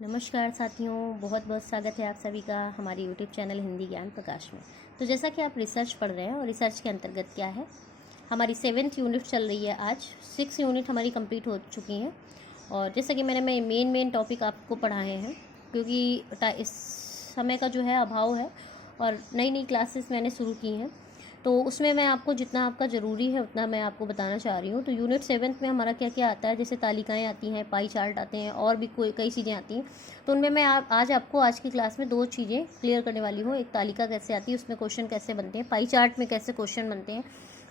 नमस्कार साथियों, बहुत बहुत स्वागत है आप सभी का हमारे यूट्यूब चैनल हिंदी ज्ञान प्रकाश में। तो जैसा कि आप रिसर्च पढ़ रहे हैं और रिसर्च के अंतर्गत क्या है, हमारी 7th यूनिट चल रही है। आज 6 यूनिट हमारी कंप्लीट हो चुकी हैं। और जैसा कि मैंने मेन टॉपिक आपको पढ़ाए हैं, क्योंकि इस समय का जो है अभाव है और नई नई क्लासेस मैंने शुरू की हैं, तो उसमें मैं आपको जितना आपका ज़रूरी है उतना मैं आपको बताना चाह रही हूँ। तो यूनिट 7th में हमारा क्या क्या आता है, जैसे तालिकाएँ आती हैं, पाई चार्ट आते हैं और भी कई चीज़ें आती हैं। तो उनमें मैं आज की क्लास में 2 चीज़ें क्लियर करने वाली हूँ। एक तालिका कैसे आती है, उसमें क्वेश्चन कैसे बनते हैं, पाई चार्ट में कैसे क्वेश्चन बनते हैं,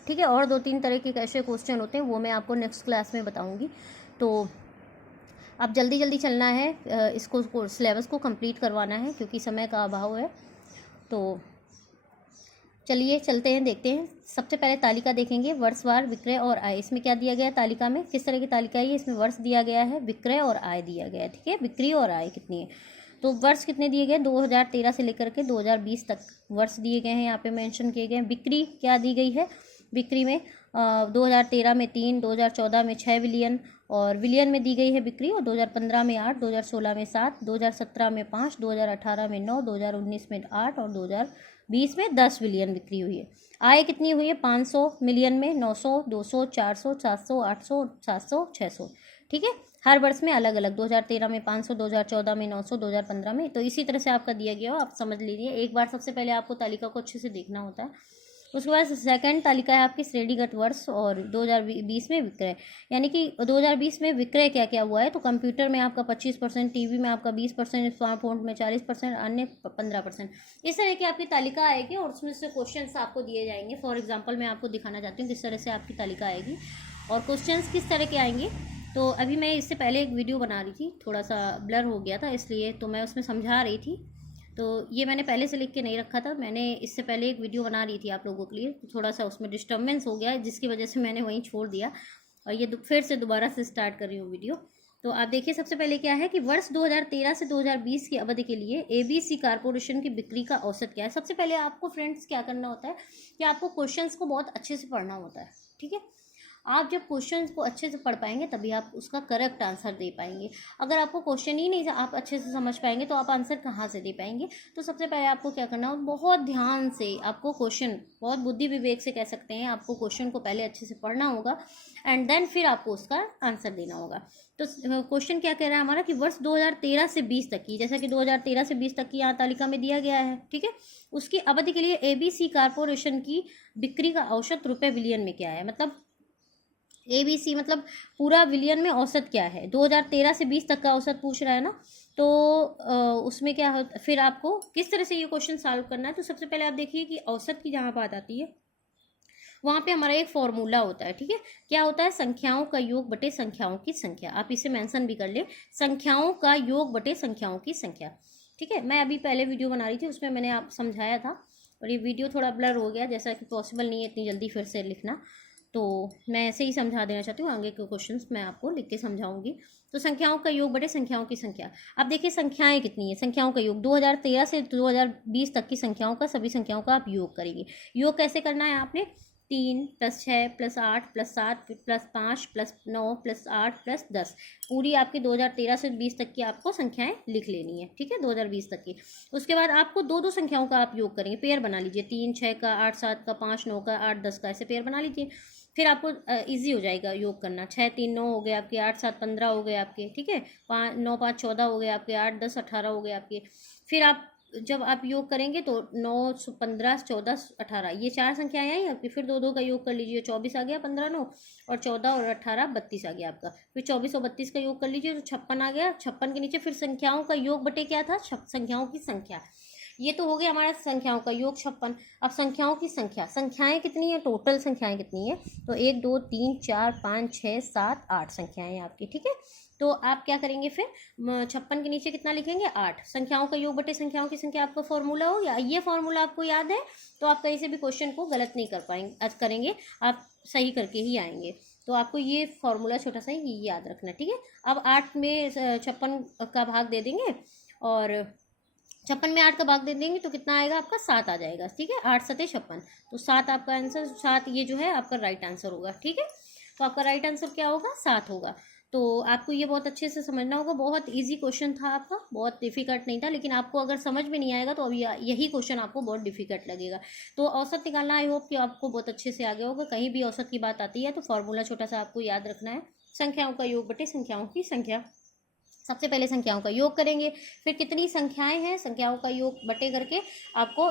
ठीक है। और 2-3 तरह के कैसे क्वेश्चन होते हैं वो मैं आपको नेक्स्ट क्लास में बताऊँगी। तो अब जल्दी जल्दी चलना है, इसको सिलेबस को कंप्लीट करवाना है क्योंकि समय का अभाव है। तो चलिए चलते हैं, देखते हैं। सबसे पहले तालिका देखेंगे, वर्षवार, विक्रय और आय। इसमें क्या दिया गया है तालिका में, किस तरह की तालिका है। इसमें वर्ष दिया गया है, विक्रय और आय दिया गया है, ठीक है। बिक्री और आय कितनी है, तो वर्ष कितने दिए गए, 2013 से लेकर के 2020 तक वर्ष दिए गए हैं, यहाँ पे मेंशन किए गए हैं। बिक्री क्या दी गई है, बिक्री में 2013 में 3, 2014 में 6 विलियन और विलियन में दी गई है बिक्री। और 2015 में 8, 2016 में 7, 2017 में 5, 2018 में 9, 2019 में 8 और 2020 में 10 विलियन बिक्री हुई है। आय कितनी हुई है, 500 मिलियन में, 900, 200, 400, 700, 800, 700, 600, ठीक है। हर वर्ष में अलग अलग, 2013 में 500, 2014 में 900, 2015 में। तो इसी तरह से आपका दिया गया हो, आप समझ लीजिए। एक बार सबसे पहले आपको तालिका को अच्छे से देखना होता है। उसके बाद सेकंड तालिका है आपकी श्रेणीगत वर्ष और 2020 में विक्रय, यानी कि 2020 में विक्रय क्या क्या हुआ है। तो कंप्यूटर में आपका 25%, टीवी में आपका 20%, स्मार्टफोन में 40%, अन्य 15%। इस तरह की आपकी तालिका आएगी और उसमें से क्वेश्चंस आपको दिए जाएंगे। फॉर एग्जांपल मैं आपको दिखाना चाहती हूँ किस तरह से आपकी तालिका आएगी और क्वेश्चंस किस तरह के आएंगे। तो अभी मैं इससे पहले एक वीडियो बना रही थी, थोड़ा सा ब्लर हो गया था इसलिए, तो मैं उसमें समझा रही थी। तो ये मैंने पहले से लिख के नहीं रखा था, मैंने इससे पहले एक वीडियो बना रही थी आप लोगों के लिए, तो थोड़ा सा उसमें डिस्टर्बेंस हो गया जिसकी वजह से मैंने वहीं छोड़ दिया और ये फिर से दोबारा से स्टार्ट कर रही हूँ वीडियो। तो आप देखिए, सबसे पहले क्या है कि वर्ष 2013 से 2020 की अवधि के लिए ABC कॉर्पोरेशन की बिक्री का औसत क्या है। सबसे पहले आपको फ्रेंड्स क्या करना होता है कि आपको क्वेश्चंस को बहुत अच्छे से पढ़ना होता है, ठीक है। आप जब क्वेश्चंस को अच्छे से पढ़ पाएंगे तभी आप उसका करेक्ट आंसर दे पाएंगे। अगर आपको क्वेश्चन ही नहीं आप अच्छे से समझ पाएंगे तो आप आंसर कहाँ से दे पाएंगे। तो सबसे पहले आपको क्या करना होगा, बहुत ध्यान से आपको क्वेश्चन, बहुत बुद्धि विवेक से कह सकते हैं, आपको क्वेश्चन को पहले अच्छे से पढ़ना होगा एंड देन फिर आपको उसका आंसर देना होगा। तो क्वेश्चन क्या कह रहा है हमारा कि वर्ष 2013 से 20 तक की, जैसा कि 2013 से 20 तक की यहाँ तालिका में दिया गया है, ठीक है। उसकी अवधि के लिए ABC कॉर्पोरेशन की बिक्री का औसत रुपये बिलियन में क्या है, मतलब ABC मतलब पूरा विलियन में औसत क्या है। 2013 से 20 तक का औसत पूछ रहा है ना, तो उसमें क्या होता, फिर आपको किस तरह से ये क्वेश्चन सॉल्व करना है। तो सबसे पहले आप देखिए कि औसत की जहाँ बात आती है वहाँ पे हमारा एक फॉर्मूला होता है, ठीक है। क्या होता है, संख्याओं का योग बटे संख्याओं की संख्या। आप इसे मेंशन भी कर ले, संख्याओं का योग बटे संख्याओं की संख्या, ठीक है। मैं अभी पहले वीडियो बना रही थी, उसमें मैंने आप समझाया था और ये वीडियो थोड़ा ब्लर हो गया, जैसा कि पॉसिबल नहीं है इतनी जल्दी फिर से लिखना, तो मैं ऐसे ही समझा देना चाहती हूँ। आगे के क्वेश्चंस मैं आपको लिख के समझाऊंगी। तो संख्याओं का योग बटे संख्याओं की संख्या। अब देखिए संख्याएं कितनी है, संख्याओं का योग 2013 से 2020 तक की संख्याओं का, सभी संख्याओं का आप योग करेंगे। योग कैसे करना है आपने, 3 + 6 + 8 + 7 + 5 + 9 + 8 + 10, पूरी आपकी 2013 से 20 तक की आपको संख्याएं लिख लेनी है, ठीक है, 2020 तक की। उसके बाद आपको दो दो संख्याओं का आप योग करेंगे, पेयर बना लीजिए, 3 6 का, 8 7 का, 5 9 का, 8 10 का, ऐसे पेयर बना लीजिए। फिर आपको इजी हो जाएगा योग करना। 6 3 9 हो गए आपके, 8 7 15 हो गए आपके, ठीक है, 5 9 5 14 हो गए आपके, 8 10 18 हो गए आपके। फिर आप जब आप योग करेंगे तो 9 15 14 18, ये 4 संख्याएं आई आपकी। फिर दो दो का योग कर लीजिए, 24 आ गया, 15 9 और 14 और 18 32 आ गया आपका। फिर 24 और 32 का योग कर लीजिए तो 56 आ गया। 56 के नीचे फिर संख्याओं का योग बटे क्या था, संख्याओं की संख्या। ये तो हो गया हमारा संख्याओं का योग 56। अब संख्याओं की संख्या, संख्याएं कितनी है, टोटल संख्याएं कितनी है, तो 1 2 3 4 5 6 7 8 संख्याएं आपकी, ठीक है। तो आप क्या करेंगे फिर, 56 के नीचे कितना लिखेंगे, 8। संख्याओं का योग बटे संख्याओं की संख्या आपका फॉर्मूला हो, या ये फॉर्मूला आपको याद है तो आप कहीं से भी क्वेश्चन को गलत नहीं कर पाएंगे, आज करेंगे आप सही करके ही आएंगे। तो आपको ये फॉर्मूला छोटा सा ही याद रखना, ठीक है। अब 8 में 56 का भाग दे देंगे और 56 में 8 का भाग दे देंगे तो कितना आएगा आपका, 7 आ जाएगा, ठीक है। 8 7 56, तो 7 आपका आंसर, 7 ये जो है आपका राइट आंसर होगा, ठीक है। तो आपका राइट आंसर क्या होगा, 7 होगा। तो आपको ये बहुत अच्छे से समझना होगा। बहुत इजी क्वेश्चन था आपका, बहुत डिफिकल्ट नहीं था, लेकिन आपको अगर समझ में नहीं आएगा तो अभी यही क्वेश्चन आपको बहुत डिफिकल्ट लगेगा। तो औसत निकालना आई होप कि आपको बहुत अच्छे से आ गया होगा। कहीं भी औसत की बात आती है तो फॉर्मूला छोटा सा आपको याद रखना है, संख्याओं का योग बटे संख्याओं की संख्या। सबसे पहले संख्याओं का योग करेंगे, फिर कितनी संख्याएं हैं संख्याओं का योग बटे करके आपको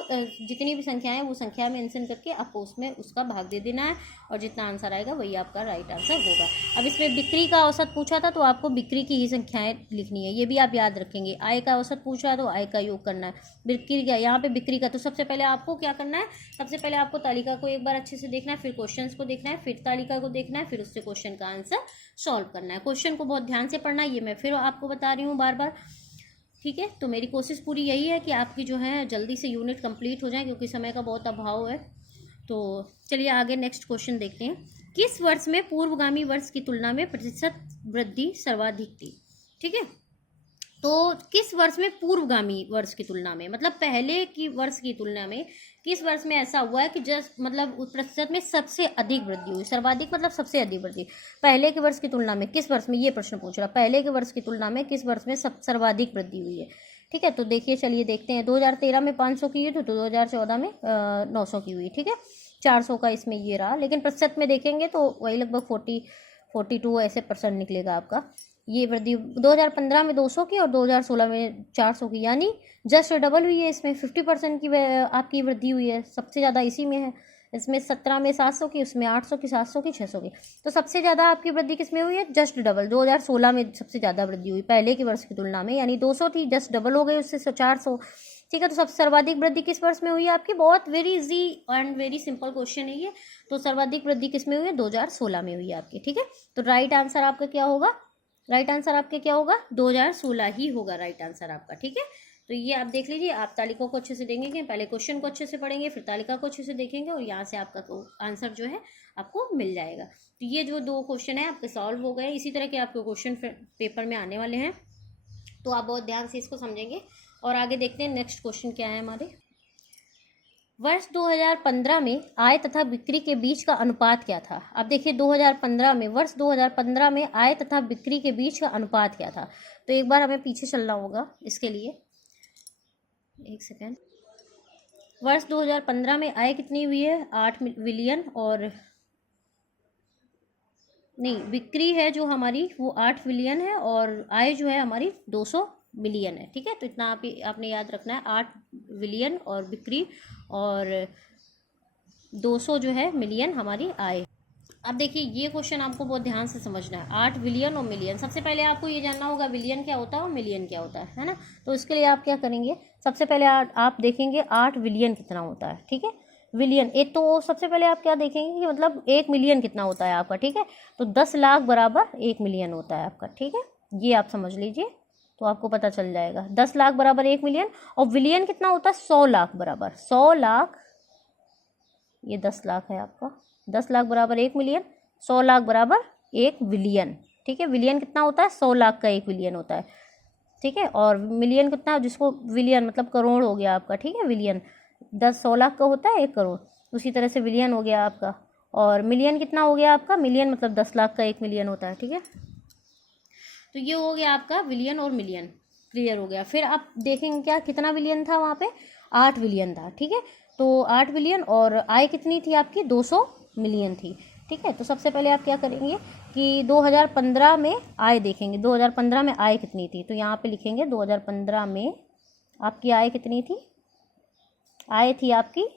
जितनी भी संख्याएं हैं वो संख्या मेंशन करके आपको उसमें उसका भाग दे देना है, और जितना आंसर आएगा वही आपका राइट आंसर होगा। अब इसमें बिक्री का औसत पूछा था तो आपको बिक्री की ही संख्याएं लिखनी है, ये भी आप याद रखेंगे। आय का औसत पूछा है तो आय का योग करना है। बिक्री का, यहाँ पे बिक्री का, तो सबसे पहले आपको क्या करना है, सबसे पहले आपको तालिका को एक बार अच्छे से देखना है, फिर क्वेश्चन को देखना है, फिर तालिका को देखना है, फिर उससे क्वेश्चन का आंसर सॉल्व करना है। क्वेश्चन को बहुत ध्यान से पढ़ना है, ये मैं फिर आपको बता रही हूँ बार बार, ठीक है। तो मेरी कोशिश पूरी यही है कि आपकी जो है जल्दी से यूनिट कंप्लीट हो जाए, क्योंकि समय का बहुत अभाव है। तो चलिए आगे नेक्स्ट क्वेश्चन देखते हैं। किस वर्ष में पूर्वगामी वर्ष की तुलना में प्रतिशत वृद्धि सर्वाधिक थी? ठीक है, तो किस वर्ष में पूर्वगामी वर्ष की तुलना में, मतलब पहले की वर्ष की तुलना में किस वर्ष में ऐसा हुआ है कि जस्ट मतलब प्रतिशत में सबसे अधिक वृद्धि हुई? सर्वाधिक मतलब सबसे अधिक वृद्धि। पहले के वर्ष की तुलना में किस वर्ष में, ये प्रश्न पूछ रहा, पहले के वर्ष की तुलना में किस वर्ष में सर्वाधिक वृद्धि हुई है? ठीक है, तो देखिए चलिए देखते हैं। 2013 में 500 की हुई, तो 2014 में 900 की हुई। ठीक है, 400 का इसमें ये रहा, लेकिन प्रतिशत में देखेंगे तो वही लगभग 42 ऐसे परसेंट निकलेगा आपका। ये वृद्धि 2015 में 200 की और 2016 में 400 की, यानी जस्ट डबल हुई है। इसमें 50% की आपकी वृद्धि हुई है, सबसे ज़्यादा इसी में है। इसमें 17 में 700 की, उसमें 800 की, 700 की, 600 की। तो सबसे ज़्यादा आपकी वृद्धि किस में हुई है? Just double. 2016 में सबसे ज़्यादा वृद्धि हुई पहले के वर्ष की तुलना में, यानी 200 थी, जस्ट डबल हो गई उससे 400। ठीक है, तो सबसे सर्वाधिक वृद्धि किस वर्ष में हुई है आपकी? बहुत very easy and very simple question है ये। तो सर्वाधिक वृद्धि किस में हुई है? 2016 में हुई है आपकी। ठीक है, तो राइट आंसर आपका क्या होगा? राइट आंसर आपके क्या होगा? 2016 ही होगा राइट आंसर आपका। ठीक है, तो ये आप देख लीजिए। आप तालिका को अच्छे से देखेंगे, पहले क्वेश्चन को अच्छे से पढ़ेंगे, फिर तालिका को अच्छे से देखेंगे, और यहाँ से आपका आंसर जो है आपको मिल जाएगा। तो ये जो 2 क्वेश्चन है आपके सॉल्व हो गए। इसी तरह के आपके क्वेश्चन पेपर में आने वाले हैं, तो आप बहुत ध्यान से इसको समझेंगे। और आगे देखते हैं नेक्स्ट क्वेश्चन क्या है हमारे। वर्ष 2015 में आय तथा बिक्री के बीच का अनुपात क्या था? अब देखिए 2015 में, वर्ष 2015 में आय तथा बिक्री के बीच का अनुपात क्या था? तो एक बार हमें पीछे चलना होगा इसके लिए, एक सेकेंड। वर्ष 2015 में आय कितनी हुई है? 8 बिलियन, और नहीं, बिक्री है जो हमारी वो 8 बिलियन है, और आय जो है हमारी 200 मिलियन है। ठीक है, तो इतना आपने याद रखना है, 8 बिलियन और बिक्री, और 200 जो है मिलियन हमारी आय। अब देखिए ये क्वेश्चन आपको बहुत ध्यान से समझना है, 8 बिलियन और मिलियन। सबसे पहले आपको ये जानना होगा बिलियन क्या होता है और मिलियन क्या होता है ना। तो इसके लिए आप क्या करेंगे, सबसे पहले आप देखेंगे 8 बिलियन कितना होता है। ठीक है, बिलियन एक, तो सबसे पहले आप क्या देखेंगे कि मतलब 1 मिलियन कितना होता है आपका। ठीक है, तो 10 लाख बराबर 1 मिलियन होता है आपका। ठीक है, ये आप समझ लीजिए, तो आपको पता चल जाएगा 10 लाख बराबर 1 मिलियन। और बिलियन कितना होता है? 100 लाख बराबर 100 लाख, ये 10 लाख है आपका, 10 लाख बराबर 1 मिलियन, 100 लाख बराबर 1 बिलियन। ठीक है, बिलियन कितना होता है? 100 लाख का 1 बिलियन होता है। ठीक है, और मिलियन कितना, जिसको बिलियन मतलब करोड़ हो गया आपका। ठीक है, बिलियन 100 लाख का होता है 1 करोड़, उसी तरह से बिलियन हो गया आपका। और मिलियन कितना हो गया आपका? मिलियन मतलब 10 लाख का 1 मिलियन होता है। ठीक है, तो ये हो गया आपका बिलियन और मिलियन, क्लियर हो गया। फिर आप देखेंगे क्या कितना बिलियन था वहाँ पे? 8 बिलियन था। ठीक है, तो 8 बिलियन, और आय कितनी थी आपकी? 200 मिलियन थी। ठीक है, तो सबसे पहले आप क्या करेंगे कि 2015 में आय देखेंगे, 2015 में आय कितनी थी, तो यहाँ पे लिखेंगे 2015 में आपकी आय कितनी थी? आय थी आपकी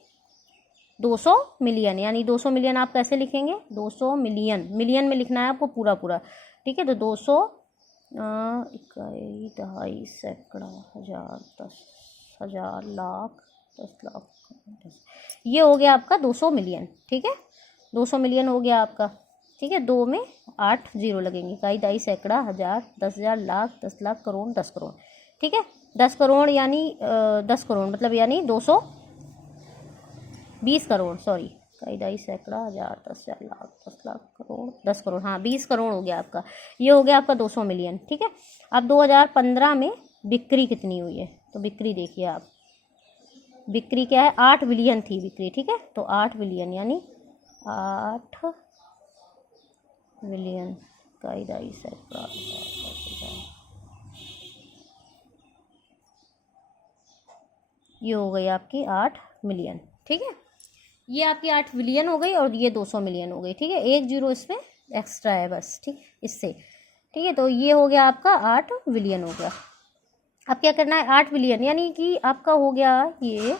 200 मिलियन, यानी 200 मिलियन आप कैसे लिखेंगे? 200 मिलियन, मिलियन में लिखना है आपको पूरा पूरा। ठीक है, तो 200 इकाई, दहाई, सैकड़ा, हजार, 10,000, लाख, 10 लाख, ये हो गया आपका 200 मिलियन। ठीक है, 200 मिलियन हो गया आपका। ठीक है, 2 में 8 जीरो लगेंगे, इकाई, दहाई, सैकड़ा, हजार, 10,000, लाख, 10 लाख, करोड़, 10 करोड़। ठीक है, 10 करोड़ यानी 10 करोड़ मतलब यानी 220 करोड़, सॉरी, इकाई, दहाई, सैकड़ा, हजार, 10,000, लाख, 10 लाख, करोड़, 10 करोड़, हाँ 20 करोड़ हो गया आपका। ये हो गया आपका 200 मिलियन। ठीक है, अब 2015 में बिक्री कितनी हुई है? तो बिक्री देखिए आप, बिक्री क्या है? 8 बिलियन थी बिक्री। ठीक है, तो 8 बिलियन यानी 8 बिलियन, इकाई दाई सैकड़ा, ये हो गई आपकी 8 मिलियन। ठीक है, ये आपकी 8 बिलियन हो गई और ये 200 मिलियन हो गई। ठीक है, एक जीरो इसमें एक्स्ट्रा है बस, ठीक इससे। ठीक है, तो ये हो गया आपका 8 बिलियन हो गया। अब क्या करना है, 8 बिलियन यानी कि आपका हो गया ये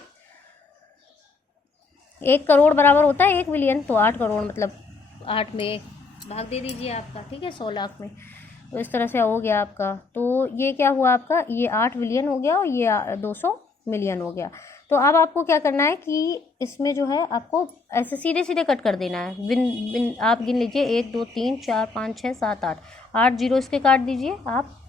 1 करोड़ बराबर होता है 1 बिलियन, तो 8 करोड़ मतलब 8 में भाग दे दीजिए आपका। ठीक है, 100 लाख में, तो इस तरह से हो गया आपका। तो ये क्या हुआ आपका, ये 8 बिलियन हो गया और ये 200 मिलियन हो गया। तो अब आपको क्या करना है कि इसमें जो है आपको ऐसे सीधे सीधे कट कर देना है। बिन बिन आप गिन लीजिए 1 2 3 4 5 6 7 8, 8 जीरो इसके काट दीजिए आप,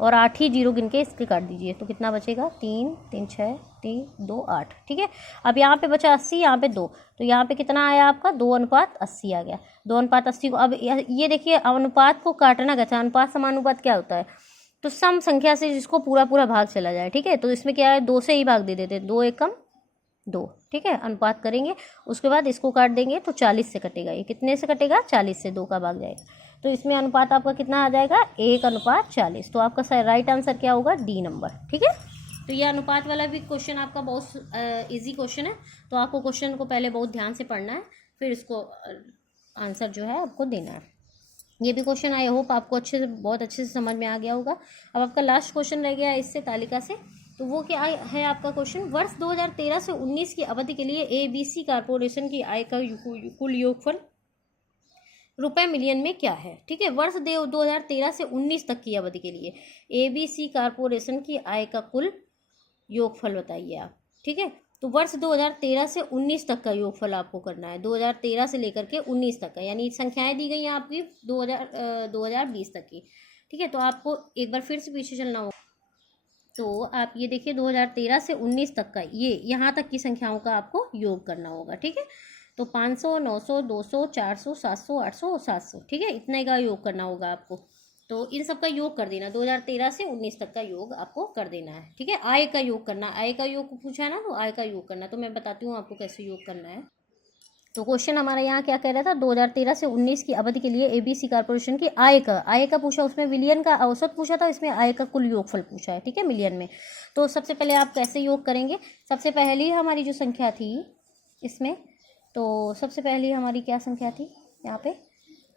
और 8 ही जीरो गिन के इसके काट दीजिए, तो कितना बचेगा 3 3 6 3 2 8। ठीक है, अब यहाँ पे बचा 80, यहाँ पे 2, तो यहाँ पे कितना आया आपका 2:80 आ गया। 2:80 को अब ये देखिए अनुपात को काटना कैसे, अनुपात समानुपात क्या होता है, तो सम संख्या से जिसको पूरा पूरा भाग चला जाए। ठीक है, तो इसमें क्या है 2 से ही भाग दे देते, 2 एकम 2। ठीक है, अनुपात करेंगे, उसके बाद इसको काट देंगे तो 40 से कटेगा। ये कितने से कटेगा, 40 से, 2 का भाग जाएगा, तो इसमें अनुपात आपका कितना आ जाएगा 1:40। तो आपका राइट आंसर क्या होगा, डी नंबर। ठीक है, तो ये अनुपात वाला भी क्वेश्चन आपका बहुत इजी क्वेश्चन है, तो आपको क्वेश्चन को पहले बहुत ध्यान से पढ़ना है, फिर इसको आंसर जो है आपको देना है। ये भी क्वेश्चन आई होप आपको बहुत अच्छे से समझ में आ गया होगा। अब आपका लास्ट क्वेश्चन रह गया इससे तालिका से, तो वो क्या है आपका क्वेश्चन, वर्ष 2013 से 19 की अवधि के लिए ABC कॉर्पोरेशन की आय का कुल योगफल रुपए मिलियन में क्या है। ठीक है, वर्ष 2013 से 19 तक की अवधि के लिए ABC कॉर्पोरेशन की आय का कुल योगफल बताइए आप। ठीक है, तो वर्ष 2013 से 19 तक का योगफल आपको करना है, 2013 से लेकर के 19 तक का, यानी संख्याएं दी गई हैं आपकी 2020 तक की। ठीक है, तो आपको एक बार फिर से पीछे चलना होगा, तो आप ये देखिए 2013 से 19 तक का ये यहाँ तक की संख्याओं का आपको योग करना होगा। ठीक है, तो 500 900 200 400 700 800 और 700। ठीक है, इतने का योग करना होगा आपको, तो इन सब का योग कर देना, 2013 से 19 तक का योग आपको कर देना है। ठीक है, आय का योग करना, आय का योग पूछा है ना, तो आय का योग करना, तो मैं बताती हूँ आपको कैसे योग करना है। तो क्वेश्चन हमारा यहाँ क्या कह रहा था, 2013 से 19 की अवधि के लिए ABC कॉर्पोरेशन की आय का पूछा, उसमें मिलियन का औसत पूछा था, इसमें आय का कुल योगफल पूछा है। ठीक है, मिलियन में। तो सबसे पहले आप कैसे योग करेंगे, सबसे पहली हमारी जो संख्या थी इसमें, तो सबसे पहली हमारी क्या संख्या थी यहाँ पे,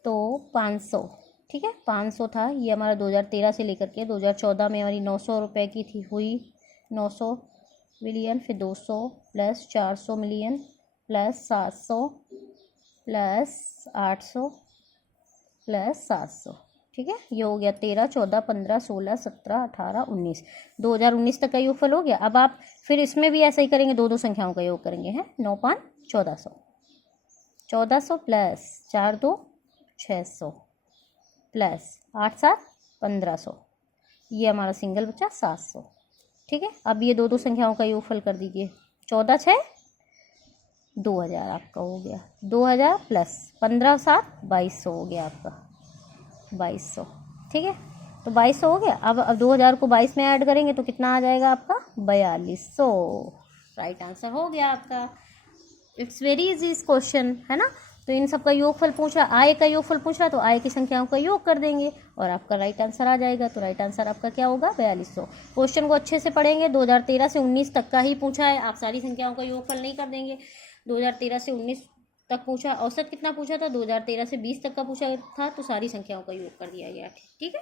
तो 500। ठीक है, 500 था, ये हमारा 2013 से लेकर के 2014 में हमारी 900 रुपये की थी, हुई 900 मिलियन, फिर 200 plus 400 million plus 700 plus 800 plus 700। ठीक है, ये हो गया 13 14 15 16 17 18 19, 2019 तक का योगफल हो गया। अब आप फिर इसमें भी ऐसा ही करेंगे, दो संख्याओं का योग करेंगे, हैं 9 5 1400, 1400 प्लस 4 2 600 प्लस 8 7 1500, ये हमारा सिंगल बचा 700। ठीक है, अब ये दो संख्याओं का योगफल कर दीजिए, 14 6 2000 आपका हो गया, 2000 प्लस 15 7 2200 हो गया आपका, 2200। ठीक है, तो 2200 हो गया। अब 2000 को 22 में ऐड करेंगे तो कितना आ जाएगा आपका 4200। राइट आंसर हो गया आपका। इट्स वेरी इजी क्वेश्चन है ना। तो इन सब का योगफल पूछा, आय का योगफल पूछा, तो आय की संख्याओं का योग कर देंगे और आपका राइट आंसर आ जाएगा। तो राइट आंसर आपका क्या होगा 4200। क्वेश्चन को अच्छे से पढ़ेंगे, 2013 से 19 तक का ही पूछा है, आप सारी संख्याओं का योगफल नहीं कर देंगे। 2013 से 19 तक पूछा, औसत कितना पूछा था, 2013 से 20 तक का पूछा था, तो सारी संख्याओं का योग कर दिया गया। ठीक है,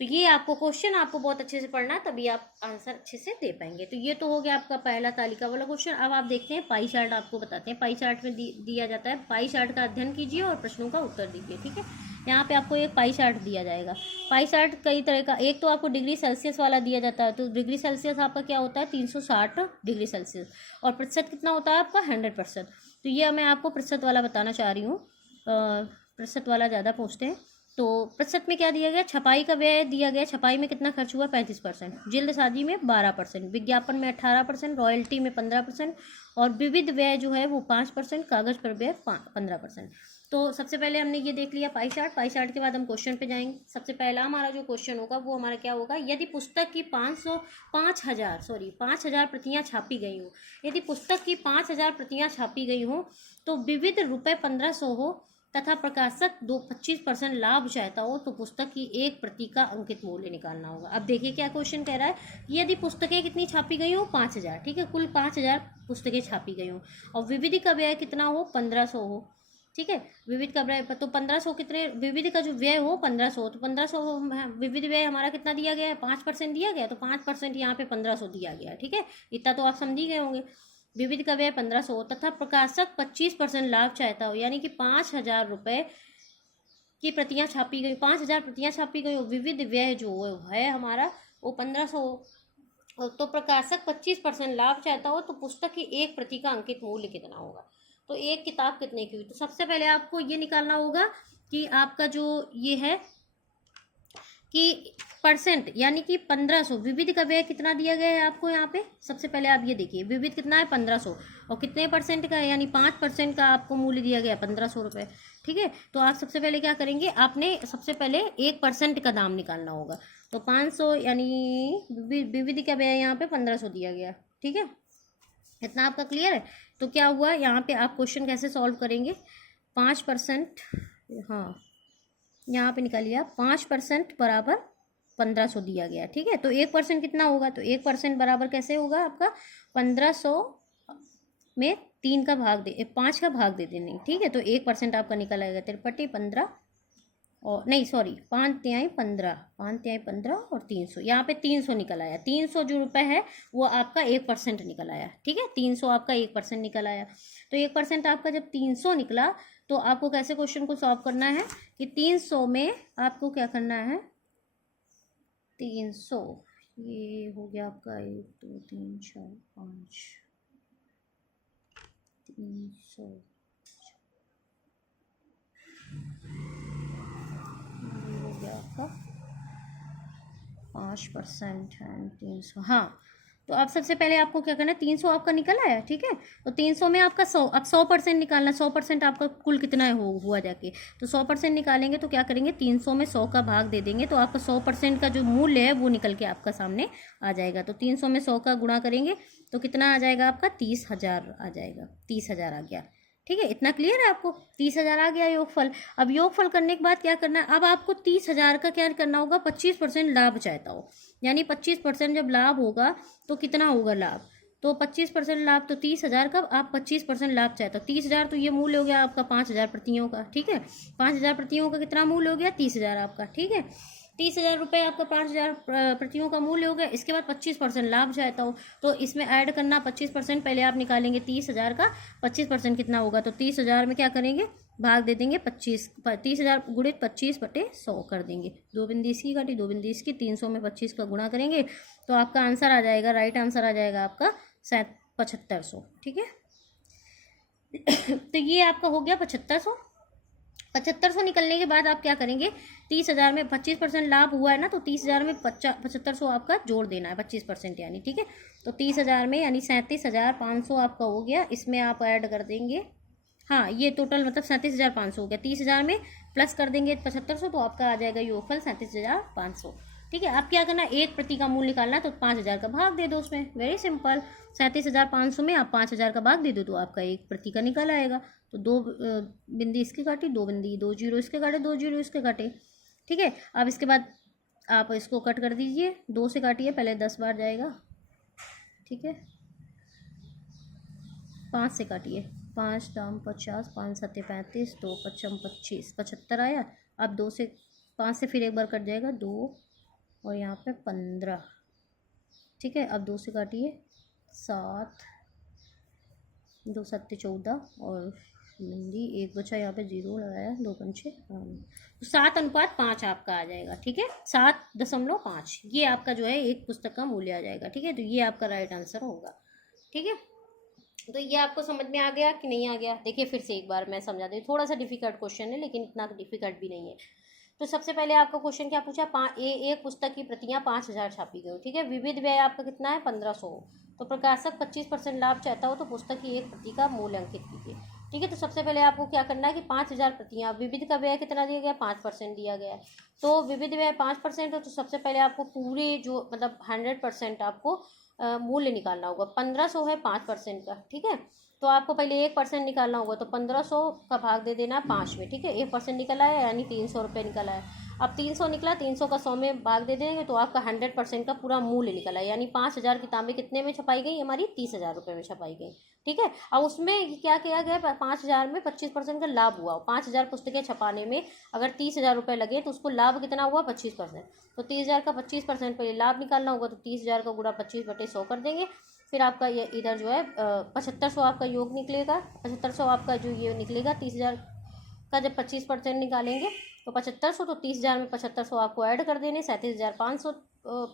तो ये आपको क्वेश्चन आपको बहुत अच्छे से पढ़ना है, तभी आप आंसर अच्छे से दे पाएंगे। तो ये तो हो गया आपका पहला तालिका वाला क्वेश्चन। अब आप देखते हैं पाई चार्ट, आपको बताते हैं पाई चार्ट में दिया जाता है। पाई चार्ट का अध्ययन कीजिए और प्रश्नों का उत्तर दीजिए। ठीक है, यहाँ पे आपको एक पाई चार्ट दिया जाएगा। पाई चार्ट कई तरह का, एक तो आपको डिग्री सेल्सियस वाला दिया जाता है, तो डिग्री सेल्सियस आपका क्या होता है 360 डिग्री सेल्सियस, और प्रतिशत कितना होता है आपका 100%। तो ये मैं आपको प्रतिशत वाला बताना चाह रही हूँ, प्रतिशत वाला ज़्यादा पूछते हैं। तो प्रतिशत में क्या दिया गया, छपाई का व्यय दिया गया, छपाई में कितना खर्च हुआ 35%, जल्दसाजी में 12%, विज्ञापन में 18%, रॉयल्टी में 15%, और विविध व्यय जो है वो 5%, कागज पर व्यय 15%। तो सबसे पहले हमने ये देख लिया पाई चार्ट। पाई चार्ट के बाद हम क्वेश्चन पे जाएंगे। सबसे पहला हमारा जो क्वेश्चन होगा वो हमारा क्या होगा, यदि पुस्तक की 5000 प्रतियां छापी गई हो, यदि पुस्तक की 5000 प्रतियां छापी गई हो तो विविध रुपये 1500 हो, तथा प्रकाशक 25% लाभ चाहता हो तो पुस्तक की एक प्रति का अंकित मूल्य निकालना होगा। अब देखिए क्या क्वेश्चन कह रहा है, यदि पुस्तकें कितनी छापी गई हो 5000, ठीक है, कुल 5000 पुस्तकें छापी गई हो और विविध का व्यय कितना हो 1500 हो, ठीक है, विविध का व्यय तो 1500 कितने, विविध का जो व्यय हो 1500, तो 1500 विविध व्यय हमारा कितना दिया गया है 5% दिया गया, तो 5% यहाँ पे 1500 दिया गया, ठीक है, इतना तो आप समझ ही गए होंगे। विविध का व्यय 1500 तथा प्रकाशक 25% लाभ चाहता हो, यानी कि 5000 रुपये की प्रतियां छापी गई, 5000 प्रतियां छापी गई, विविध व्यय जो है हमारा वो 1500, तो प्रकाशक 25% लाभ चाहता हो तो पुस्तक की एक प्रति का अंकित मूल्य कितना होगा। तो एक किताब कितने की हुई, तो सबसे पहले आपको ये निकालना होगा कि आपका जो ये है कि परसेंट, यानी कि 1500, विविध का व्यय कितना दिया गया है आपको यहाँ पे, सबसे पहले आप ये देखिए विविध कितना है 1500 और कितने परसेंट का है, यानी 5% का आपको मूल्य दिया गया 1500 रुपये, ठीक है। तो आप सबसे पहले क्या करेंगे, आपने सबसे पहले 1% का दाम निकालना होगा, तो 500 यानी विविध का व्यय यहाँ पे 1500 दिया गया, ठीक है, इतना आपका क्लियर है। तो क्या हुआ यहाँ पे, आप क्वेश्चन कैसे सॉल्व करेंगे, 5%, हाँ यहाँ पे निकालिए आप 5% बराबर 1500 दिया गया, ठीक है, तो 1% कितना होगा, तो 1% बराबर कैसे होगा आपका 1500 में 3 का भाग दे 5 का भाग दे देंगे, ठीक है, तो 1% आपका निकल आएगा 53 और नहीं सॉरी 5×15, 5×15 और 300, यहाँ पे 300 निकल आया, 300 जो रुपए है वो आपका 1% निकल आया, ठीक है, 300 आपका 1% निकल आया। तो 1% आपका जब 300 निकला तो आपको कैसे क्वेश्चन को सॉल्व करना है कि 300 में आपको क्या करना है, 300 ये हो गया आपका 1 2 3 4 5, 300 हो गया आपका 5% एंड 300, हाँ। तो आप सबसे पहले आपको क्या करना है, 300 आपका निकल आया, ठीक है, तो 300 में आपका 100, अब 100% निकालना, 100% आपका कुल कितना है हुआ जाके, तो 100% निकालेंगे तो क्या करेंगे 300 में 100 का भाग दे देंगे, तो आपका 100% का जो मूल्य है वो निकल के आपका सामने आ जाएगा। तो 300 में 100 का गुणा करेंगे तो कितना आ जाएगा आपका 30,000 आ जाएगा, 30,000 आ गया, ठीक है, इतना क्लियर है आपको, 30,000 आ गया योगफल। अब योगफल करने के बाद क्या करना है, अब आपको 30,000 का क्या करना होगा, 25% लाभ चाहता हो, यानी 25% जब लाभ होगा तो कितना होगा लाभ, तो 25% लाभ, तो 30,000 का आप 25% लाभ चाहते हो, 30,000 तो ये मूल्य हो गया आपका 5,000 प्रतियों का, ठीक है, 5,000 प्रतियों का कितना मूल्य हो गया 30,000 आपका, ठीक है, 30,000 रुपये आपका 5,000 प्रतियों का मूल्य हो गया। इसके बाद 25% लाभ चाहता हो तो इसमें ऐड करना 25%, पहले आप निकालेंगे 30,000 का 25% कितना होगा, तो 30,000 में क्या करेंगे भाग दे देंगे 30,000 गुणित 25/100 कर देंगे, 2 बिंदी इसकी काटी 2 बिंदी इसकी, 300 में 25 का गुणा करेंगे तो आपका आंसर आ जाएगा, राइट आंसर आ जाएगा आपका 7500, ठीक है। तो ये आपका हो गया 7500। 7500 निकलने के बाद आप क्या करेंगे, 30,000 में 25% लाभ हुआ है ना, तो 30,000 में 7500 आपका जोड़ देना है 25% यानी, ठीक है, तो 30,000 में यानी 37,500 आपका हो गया, इसमें आप ऐड कर देंगे, हाँ ये टोटल मतलब 37,500 हो गया, 30,000 में प्लस कर देंगे 7500 तो आपका आ जाएगा योगफल 37,500, ठीक है। आप क्या करना, एक प्रति का मूल्य निकालना, तो 5,000 का भाग दे दो उसमें, वेरी सिंपल, 37,500 में आप 5,000 का भाग दे दो तो आपका एक प्रति का निकल आएगा, तो 2 बिंदी इसके काटी 2 बिंदी, 2 जीरो इसके काटे 2 जीरो इसके काटे, ठीक है। अब इसके बाद आप इसको कट कर दीजिए, 2 से काटिए, पहले 10 बार जाएगा, ठीक है, 5 से काटिए, 5 दाम 50, 5 सत्ते 35, 2 पचम 25, 75 आया। अब 2 से 5 से फिर एक बार कट जाएगा 2 और यहाँ पे 15, ठीक है। अब 2 से काटिए 7, 2 सत्ते 14 और हिंदी एक बचा, यहाँ पे 0 लगाया, 2 पंचे, तो 7:5 आपका आ जाएगा, ठीक है, 7.5 ये आपका जो है एक पुस्तक का मूल्य आ जाएगा, ठीक है, तो ये आपका राइट आंसर होगा, ठीक है। तो ये आपको समझ में आ गया कि नहीं आ गया, देखिए फिर से एक बार मैं समझा दूँ, थोड़ा सा डिफिकल्ट क्वेश्चन है लेकिन इतना डिफिकल्ट भी नहीं है। तो सबसे पहले आपका क्वेश्चन क्या पूछा, एक पुस्तक की प्रतियां 5,000 छापी गई, ठीक है, विविध व्यय आपका कितना है 1500, तो प्रकाशक 25% लाभ चाहता हो तो पुस्तक की एक प्रति का मूल्य अंकित कीजिए, ठीक है। तो सबसे पहले आपको क्या करना है कि 5,000 प्रतियां, विविध का व्यय कितना दिया गया 5% दिया गया है, तो विविध व्यय 5% हो तो सबसे पहले आपको पूरे जो मतलब 100% आपको मूल्य निकालना होगा, 1500 है 5% का, ठीक है, तो आपको पहले 1% निकालना होगा, तो 1500 का भाग दे देना 5 में, ठीक है। 1% निकला है यानी 300 रुपये निकला है। अब 300 निकला, 300 का 100 में भाग दे देंगे तो आपका 100% का पूरा मूल्य निकला है, यानी 5000 किताबें कितने में छपाई गई हमारी, 30,000 रुपये में छपाई गई, ठीक है। अब उसमें क्या किया गया, 5000 में 25% का लाभ हुआ। 5000 पुस्तकें छपाने में अगर 30,000 रुपये लगे तो उसको लाभ कितना हुआ, 25%। तो 30,000 का 25% पहले लाभ निकालना होगा, तो 30,000 का गुणा 25/100 कर देंगे। फिर आपका ये इधर जो है 7500 आपका योग निकलेगा। 7500 आपका जो ये निकलेगा 30,000 का जब 25% निकालेंगे तो 7500, तो 30,000 में 7500 आपको ऐड कर देने, 37,500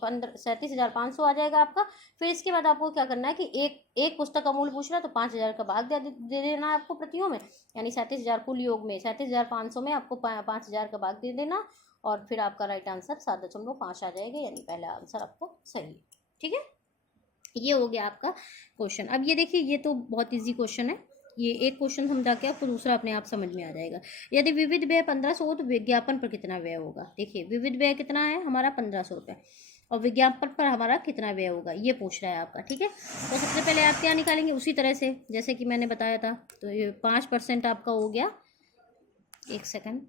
37,500 आ जाएगा आपका। फिर इसके बाद आपको क्या करना है कि एक पुस्तक का मूल्य पूछ रहा है तो 5,000 का भाग दे देना है आपको प्रतियों में, यानी 37,000 कुल योग में 37,500 में आपको 5,000 का भाग दे देना, और फिर आपका राइट आंसर 7.5 आ जाएगा, यानी पहला आंसर आपको सही है, ठीक है। ये हो गया आपका क्वेश्चन। अब ये देखिए, ये तो बहुत इजी क्वेश्चन है, ये एक क्वेश्चन समझा के आपको दूसरा अपने आप समझ में आ जाएगा। यदि विविध व्यय 1500 हो तो विज्ञापन पर कितना व्यय होगा। देखिए विविध व्यय कितना है हमारा 1500 रुपये, और विज्ञापन पर हमारा कितना व्यय होगा ये पूछ रहा है आपका, ठीक है। तो सबसे पहले आप क्या निकालेंगे, उसी तरह से जैसे कि मैंने बताया था। तो ये 5% आपका हो गया, 1 सेकेंड,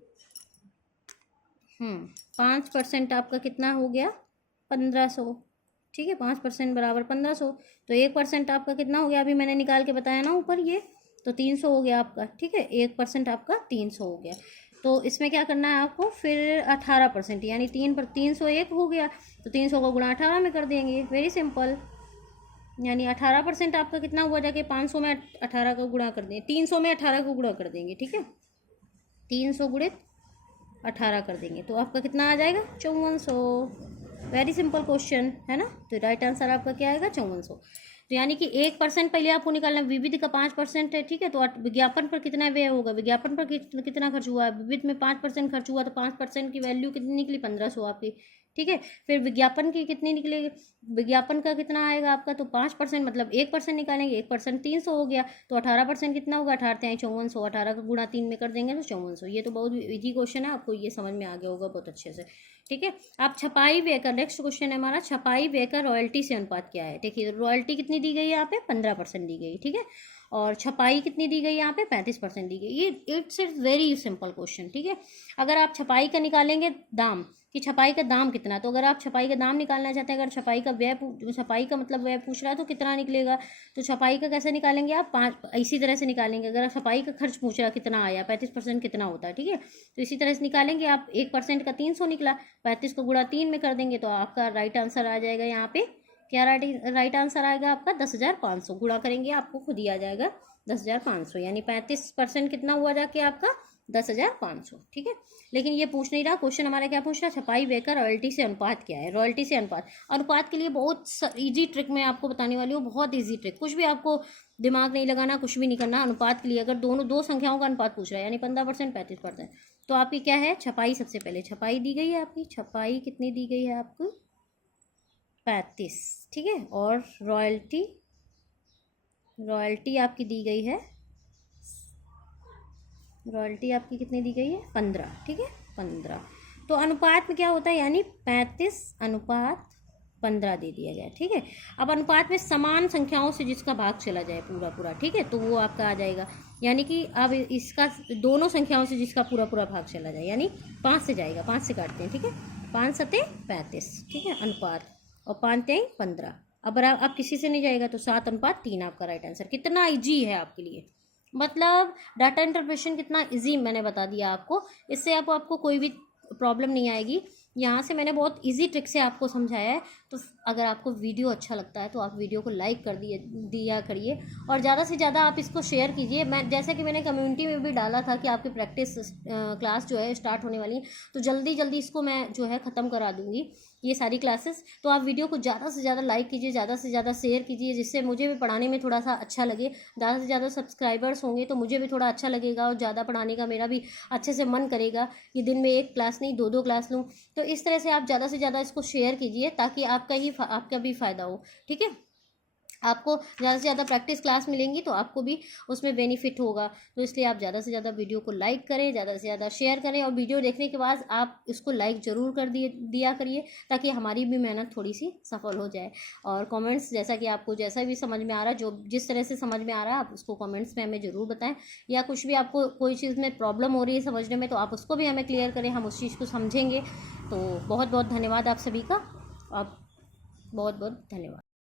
5% आपका कितना हो गया, 1500, ठीक है। 5% बराबर 1500, तो 1% आपका कितना हो गया, अभी मैंने निकाल के बताया ना ऊपर ये, तो 300 हो गया आपका, ठीक है। 1% आपका 300 हो गया। तो इसमें क्या करना है आपको, फिर 18%, यानी 301 हो गया, तो 300 को गुणा 18 में कर देंगे, वेरी सिंपल। यानी 18% आपका कितना हुआ, जाके 500 में 18 का गुणा कर देंगे, 300 में 18 को गुणा कर देंगे, ठीक है। 300 गुणित 18 कर देंगे तो आपका कितना आ जाएगा, 5400। वेरी सिंपल क्वेश्चन है ना। तो राइट आंसर आपका क्या आएगा, 5400। तो यानी कि 1% पहले आपको निकालना, विविध का 5% है, ठीक है। तो विज्ञापन पर कितना व्यय होगा, विज्ञापन पर कितना खर्च हुआ है, विविध में 5% खर्च हुआ, तो 5% की वैल्यू कितनी निकली, 1500 आपकी, ठीक है। फिर विज्ञापन की कितनी निकलेगी, विज्ञापन का कितना आएगा आपका, तो 5% मतलब 1% निकालेंगे, 1% 300 हो गया, तो 18% कितना होगा, 18 5400, 18 का गुणा 3 में कर देंगे तो 5400। ये तो बहुत इजी क्वेश्चन है, आपको ये समझ में आ गया होगा बहुत अच्छे से, ठीक है। आप छपाई व्यय का, नेक्स्ट क्वेश्चन है हमारा, छपाई व्यय का रॉयल्टी से अनुपात क्या है। देखिए रॉयल्टी कितनी दी गई है यहाँ पे, 15% दी गई, ठीक है। और छपाई कितनी दी गई यहाँ पे, 35% दी गई। ये इट्स वेरी सिंपल क्वेश्चन, ठीक है। अगर आप छपाई का निकालेंगे दाम, कि छपाई का दाम कितना, तो अगर आप छपाई का दाम निकालना चाहते हैं, अगर छपाई का व्यय, छपाई का मतलब व्यय पूछ रहा है तो कितना निकलेगा, तो छपाई का कैसे निकालेंगे आप, 5 इसी तरह से निकालेंगे। अगर छपाई का खर्च पूछ रहा है कितना आया, 35% कितना होता है, ठीक है। तो इसी तरह से निकालेंगे आप, 1% का 300 निकला, 35 को गुणा 3 में कर देंगे तो आपका राइट आंसर आ जाएगा यहाँ पे, क्या राइट आंसर आएगा आपका 10,500। गुणा करेंगे आपको खुद ही आ जाएगा 10,500, यानी 35% कितना हुआ जाके आपका 10,500, ठीक है। लेकिन ये पूछ नहीं रहा क्वेश्चन हमारा, क्या पूछ रहा है, छपाई व्यय का रॉयल्टी से अनुपात क्या है। रॉयल्टी से अनुपात के लिए बहुत इजी ट्रिक मैं आपको बताने वाली हूँ, बहुत इजी ट्रिक, कुछ भी आपको दिमाग नहीं लगाना, कुछ भी नहीं करना। अनुपात के लिए अगर दो संख्याओं का अनुपात पूछ रहा है, यानी 15% 35%, तो आपकी क्या है, छपाई सबसे पहले छपाई दी गई है आपकी, छपाई कितनी दी गई है आपको, 35, ठीक है। और रॉयल्टी आपकी दी गई है, रॉयल्टी आपकी कितनी दी गई है, 15, ठीक है, 15। तो अनुपात में क्या होता है, यानी 35:15 दे दिया गया, ठीक है। अब अनुपात में समान संख्याओं से जिसका भाग चला जाए पूरा, ठीक है, तो वो आपका आ जाएगा। यानी कि अब इसका दोनों संख्याओं से जिसका पूरा भाग चला जाए, यानी 5 से जाएगा, 5 से काटते हैं, ठीक है, 5 7 35, ठीक है, अनुपात, और 5 3 15। अब आप किसी से नहीं जाएगा तो 7:3 आपका राइट आंसर। कितना इजी है आपके लिए, मतलब डाटा इंटरप्रेशन कितना इजी मैंने बता दिया आपको, इससे आपको कोई भी प्रॉब्लम नहीं आएगी। यहाँ से मैंने बहुत इजी ट्रिक से आपको समझाया है। तो अगर आपको वीडियो अच्छा लगता है तो आप वीडियो को लाइक कर दिया करिए, और ज़्यादा से ज़्यादा आप इसको शेयर कीजिए। मैं जैसे कि मैंने कम्युनिटी में भी डाला था कि आपकी प्रैक्टिस क्लास जो है स्टार्ट होने वाली है, तो जल्दी इसको मैं जो है ख़त्म करा दूँगी ये सारी क्लासेस। तो आप वीडियो को ज़्यादा से ज़्यादा लाइक कीजिए, ज़्यादा से ज़्यादा शेयर कीजिए, जिससे मुझे भी पढ़ाने में थोड़ा सा अच्छा लगे। ज़्यादा से ज़्यादा सब्सक्राइबर्स होंगे तो मुझे भी थोड़ा अच्छा लगेगा, और ज़्यादा पढ़ाने का मेरा भी अच्छे से मन करेगा कि दिन में 1 क्लास नहीं 2 क्लास लूँ। तो इस तरह से आप ज़्यादा से ज़्यादा इसको शेयर कीजिए ताकि आपका भी फ़ायदा हो, ठीक है। आपको ज़्यादा से ज़्यादा प्रैक्टिस क्लास मिलेंगी तो आपको भी उसमें बेनिफिट होगा। तो इसलिए आप ज़्यादा से ज़्यादा वीडियो को लाइक करें, ज़्यादा से ज़्यादा शेयर करें, और वीडियो देखने के बाद आप इसको लाइक ज़रूर कर दिया करिए, ताकि हमारी भी मेहनत थोड़ी सी सफल हो जाए। और कमेंट्स, जैसा कि आपको जैसा भी समझ में आ रहा है, जो जिस तरह से समझ में आ रहा है, आप उसको कमेंट्स में हमें ज़रूर बताएं। या कुछ भी आपको कोई चीज़ में प्रॉब्लम हो रही है समझने में, तो आप उसको भी हमें क्लियर करें, हम उस चीज़ को समझेंगे। तो बहुत बहुत धन्यवाद आप सभी का। आप बहुत बहुत धन्यवाद।